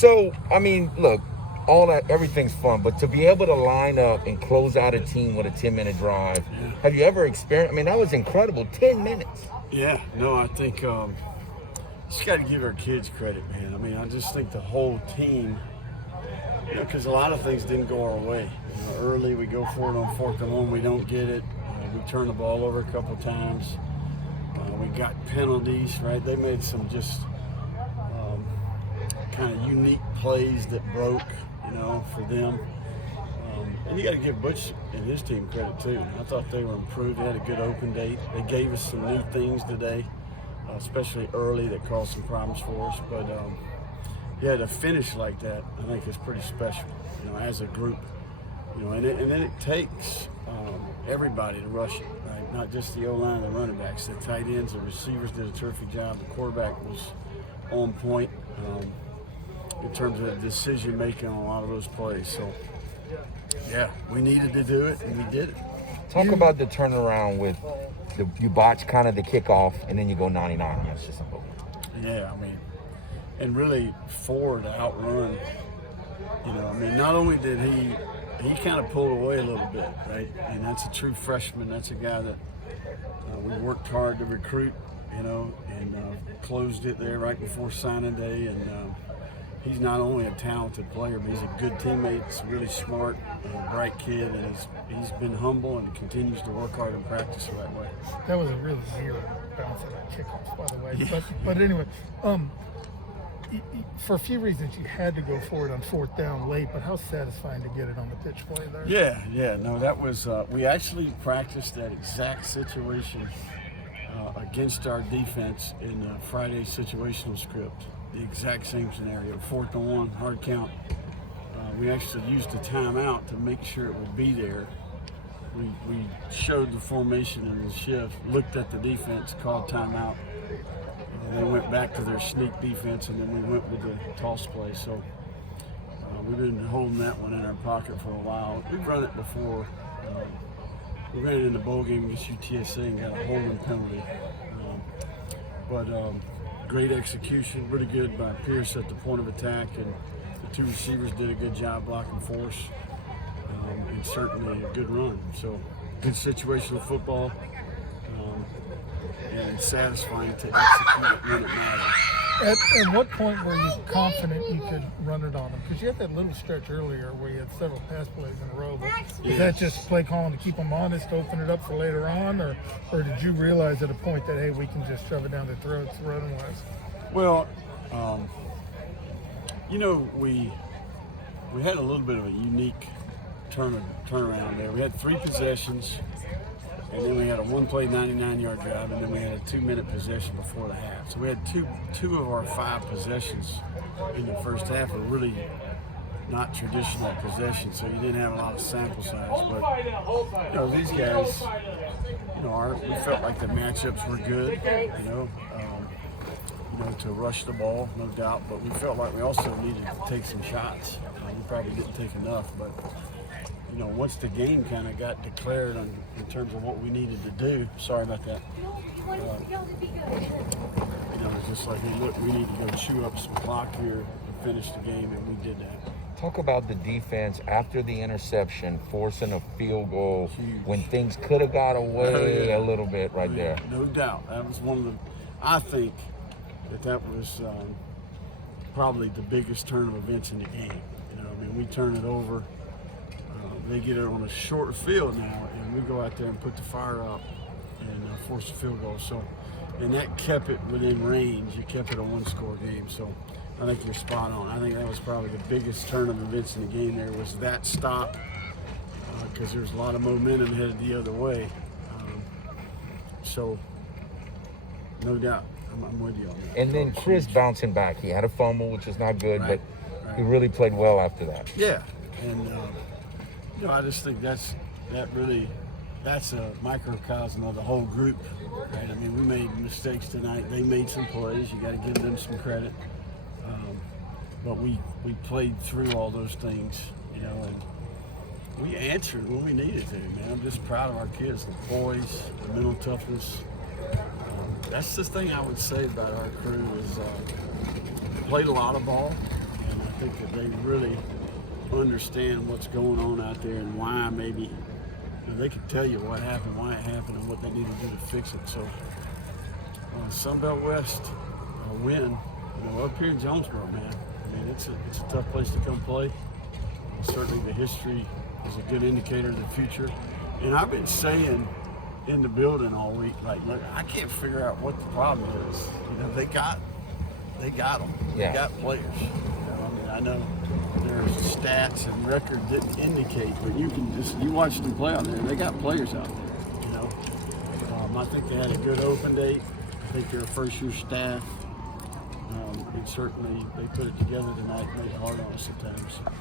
So, I mean, look, all that, everything's fun, but to be able to line up and close out a team with a 10-minute drive, have you ever experienced? I mean, that was incredible. 10 minutes. Yeah, no, I think just got to give our kids credit, man. I mean, I just think the whole team, because a lot of things didn't go our way. Early, we go for it on 4th and 1, we don't get it. We turn the ball over a couple times. We got penalties, right? They made some just kind of unique plays that broke, for them. And you got to give Butch and his team credit too. I thought they were improved. They had a good open date. They gave us some new things today, especially early, that caused some problems for us. But yeah, to finish like that, I think is pretty special, as a group. And then it takes everybody to rush it, right? Not just the O-line, the running backs, the tight ends, the receivers did a terrific job. The quarterback was on point in terms of decision making on a lot of those plays. So, yeah, we needed to do it, and we did it. Talk about the turnaround with you botch kind of the kickoff, and then you go 99. That's just unbelievable. Yeah, I mean, and really Ford outrun. Not only did he kind of pulled away a little bit, right? And that's a true freshman. That's a guy that we worked hard to recruit, and closed it there right before signing day. And he's not only a talented player, but he's a good teammate. He's really smart, bright kid, and he's been humble and continues to work hard and practice the right way. That was a real zero bounce of that kickoff, by the way. Yeah. But anyway, for a few reasons, you had to go for it on 4th down late, but how satisfying to get it on the pitch play there? Yeah. No, that was, we actually practiced that exact situation against our defense in Friday's situational script. The exact same scenario, 4th and 1, hard count. We actually used a timeout to make sure it would be there. We showed the formation in the shift, looked at the defense, called timeout. They went back to their sneak defense, and then we went with the toss play. So we've been holding that one in our pocket for a while. We've run it before. We ran it in the bowl game against UTSA and got a holding penalty. But great execution, really good by Pierce at the point of attack, and the 2 receivers did a good job blocking for us, and certainly a good run. So good situational football. And satisfying to execute it when it mattered. At what point were you confident you could run it on them? Because you had that little stretch earlier where you had several pass plays in a row. But is that just play calling to keep them honest, to open it up for later on? Or did you realize at a point that, hey, we can just shove it down their throats running wise? Well, we had a little bit of a unique turnaround there. We had 3 possessions. And then we had a 1-play 99-yard drive, and then we had a 2-minute possession before the half. So we had two of our 5 possessions in the first half were really not traditional possessions, so you didn't have a lot of sample size. But these guys, we felt like the matchups were good, to rush the ball, no doubt. But we felt like we also needed to take some shots. We probably didn't take enough, but. Once the game kind of got declared in terms of what we needed to do, sorry about that. It's just like, hey, look, we need to go chew up some clock here and finish the game, and we did that. Talk about the defense after the interception, forcing a field goal when things could have got away a little bit there. No doubt. That was one of the, I think that was probably the biggest turn of events in the game. We turn it over. They get it on a short field now, and we go out there and put the fire up and force a field goal. So, and that kept it within range. You kept it a 1-score game. So, I think you're spot on. I think that was probably the biggest turn of events in the game. There was that stop because there's a lot of momentum headed the other way. So, no doubt, I'm with you on that. And then Chris bouncing back. He had a fumble, which is not good, but he really played well after that. Yeah, and. I just think that's a microcosm of the whole group, right? I mean, we made mistakes tonight. They made some plays. You got to give them some credit. But we played through all those things, and we answered when we needed to, man. I'm just proud of our kids, the poise, the mental toughness. That's the thing I would say about our crew is played a lot of ball. And I think that they really understand what's going on out there and why maybe they can tell you what happened, why it happened, and what they need to do to fix it. So Sunbelt West win, up here in Jonesboro, man. I mean, it's a tough place to come play. Certainly the history is a good indicator of the future. And I've been saying in the building all week, like, look, I can't figure out what the problem is. They got them. Yeah. They got players. I know there's stats and record didn't indicate, but you watch them play out there, and they got players out there. I think they had a good open date. I think they're a first-year staff. And certainly they put it together tonight, made it hard on us at times.